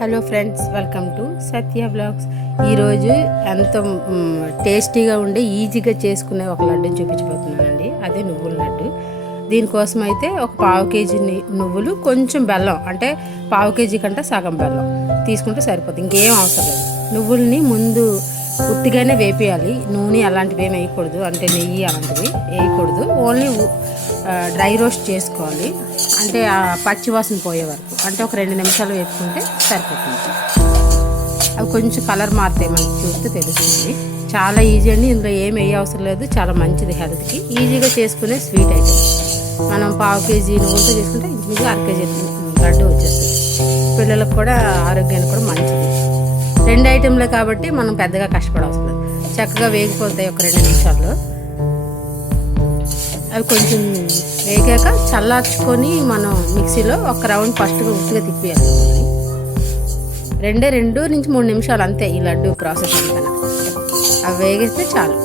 Hello friends, welcome to Satya blogs. ఈరోజు ఎంతో టేస్టీగా ఉండే ఈజీగా చేసుకునే ఒక లడ్డూని చూపించబోతున్నానండి. అదే నువ్వుల లడ్డు. దీనికోసం అయితే ఒక పావు కేజీ నువ్వులు, కొంచెం బెల్లం, అంటే పావు కేజీ కంటే సగం బెల్లం తీసుకుంటే సరిపోతుంది. ఇంకేం అవసరం లేదు. నువ్వుల్ని ముందు ఉత్తిగానే వేపేయాలి. నూనె అలాంటివి ఏమి వేయకూడదు, అంటే నెయ్యి అలాంటివి వేయకూడదు. ఓన్లీ డ్రై రోస్ట్ చేసుకోవాలి, అంటే ఆ పచ్చివాసన పోయే వరకు. అంటే ఒక 2 నిమిషాలు వేసుకుంటే సరిపోతుంది. అవి కొంచెం కలర్ మారితే మనకి చూస్తే తెలుస్తుంది. చాలా ఈజీ అండి. ఇందులో ఏమి వేయ అవసరం లేదు. చాలా మంచిది హెల్త్కి. ఈజీగా చేసుకునే స్వీట్ ఐటమ్. మనం పావు కేజీ నువ్వులతో చేసుకుంటే ఇంచుమించు 1/2 కేజీ లడ్డు వచ్చేస్తుంది. పిల్లలకు కూడా ఆరోగ్యానికి కూడా మంచిది. 2 ఐటెంలే కాబట్టి మనం పెద్దగా కష్టపడవసరం లేదు. చక్కగా వేగిపోతాయి ఒక 2 నిమిషాల్లో. అవి కొంచెం వేగాక చల్లార్చుకొని మనం మిక్సీలో ఒక రౌండ్ ఫస్ట్గా ఉత్తిగా తిప్పేయాలి. 2 నుంచి 3 నిమిషాలు అంతే ఈ లడ్డు ప్రాసెస్ అంతా. అవి వేగిస్తే చాలు.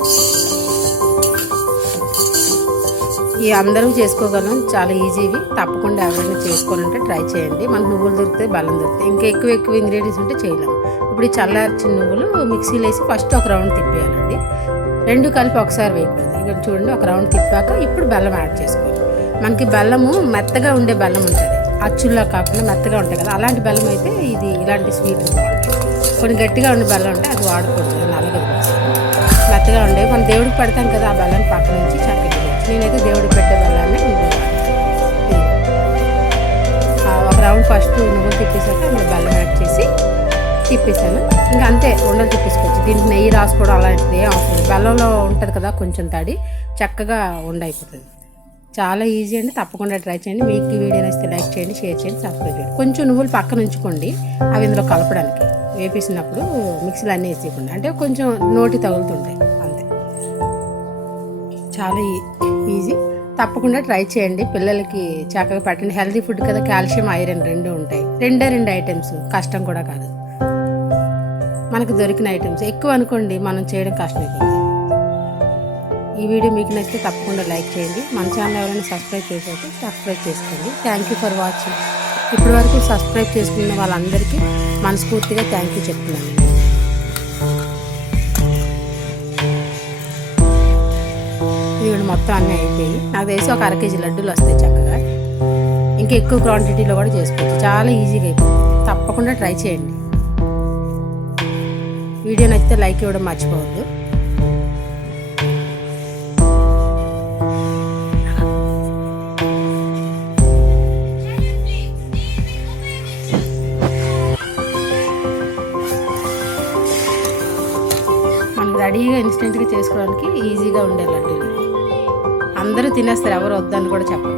ఇవి అందరూ చేసుకోగలం, చాలా ఈజీవి. తప్పకుండా ఎవరైనా చేసుకోవాలంటే ట్రై చేయండి. మనకు నువ్వులు దొరుకుతాయి, బెల్లం దొరుకుతాయి. ఇంకా ఎక్కువ ఇంగ్రీడియంట్స్ ఉంటే చేయలేము. ఇప్పుడు ఈ చల్లార్చిన నువ్వులు మిక్సీలో వేసి ఫస్ట్ ఒక రౌండ్ తిప్పేయాలండి. 2 కలిపి ఒకసారి వేయకూడదు. ఇక్కడ చూడండి, ఒక రౌండ్ తిప్పాక ఇప్పుడు బెల్లం యాడ్ చేసుకోవాలి. మనకి బెల్లము మెత్తగా ఉండే బెల్లం ఉంటుంది, అచ్చుల్లా కాకుండా మెత్తగా ఉంటాయి కదా, అలాంటి బెల్లం అయితే ఇది ఇలాంటి స్వీట్ బాగుంటుంది. కొన్ని గట్టిగా ఉండే బెల్లం ఉంటే అది వాడకూడదు, నల్లగది. మెత్తగా ఉండే మనం దేవుడికి పెడతాం కదా, ఆ బెల్లాన్ని పక్క నుంచి చక్కగా. నేనైతే దేవుడికి పెట్టే బెల్లాన్ని ఒక రౌండ్ ఫస్ట్ నువ్వులు తిప్పేసాక అందులో బెల్లం యాడ్ చేసి తిప్పేసాను. ఇంకా అంతే, ఉండలు తిప్పేసుకోవచ్చు. దీనికి నెయ్యి రాసుకోవడం అలాంటిది ఏం అవసరం లేదు. బెల్లంలో ఉంటుంది కదా కొంచెం తడి, చక్కగా ఉండైపోతుంది. చాలా ఈజీ అండి. తప్పకుండా ట్రై చేయండి. మీకు ఈ వీడియో నచ్చితే లైక్ చేయండి, షేర్ చేయండి, సబ్స్క్రైబ్ చేయండి. కొంచెం నువ్వులు పక్కన ఉంచుకోండి, అవి ఇందులో కలపడానికి. వేపేసినప్పుడు మిక్సీలో అన్నీ వేసేయకుండా, అంటే కొంచెం నోటి తగులుతుంటాయి అంతే. చాలా ఈజీ. తప్పకుండా ట్రై చేయండి. పిల్లలకి చక్కగా పెట్టండి. హెల్తీ ఫుడ్ కదా, కాల్షియం, ఐరన్ 2 ఉంటాయి. 2 ఐటమ్స్, కష్టం కూడా కాదు. మనకు దొరికిన ఐటమ్స్ ఎక్కువ అనుకోండి, మనం చేయడం కష్టమైపోతుంది. ఈ వీడియో మీకు నచ్చితే తప్పకుండా లైక్ చేయండి. మన ఛానల్ ఎవరైనా సబ్స్క్రైబ్ చేసేస్తే సబ్స్క్రైబ్ చేసుకోండి. Thank you for watching. ఇప్పటి వరకు సబ్స్క్రైబ్ చేసుకున్న వాళ్ళందరికీ మనస్ఫూర్తిగా థ్యాంక్ యూ చెప్తున్నాను. ఇది మొత్తం అన్నీ అయిపోయి నాకు తెలిసి ఒక 1/2 కేజీ లడ్డూలు వస్తాయి చక్కగా. ఇంకా ఎక్కువ క్వాంటిటీలో కూడా చేసుకోవచ్చు. చాలా ఈజీగా అయిపోతుంది. తప్పకుండా ట్రై చేయండి. వీడియో నచ్చితే లైక్ ఇవ్వడం మర్చిపోవద్దు. మనకు రెడీగా ఇన్స్టెంట్గా చేసుకోవడానికి ఈజీగా ఉండే లడ్డూలు. అందరూ తినేస్తారు, ఎవరు వద్దని కూడా చెప్పరు.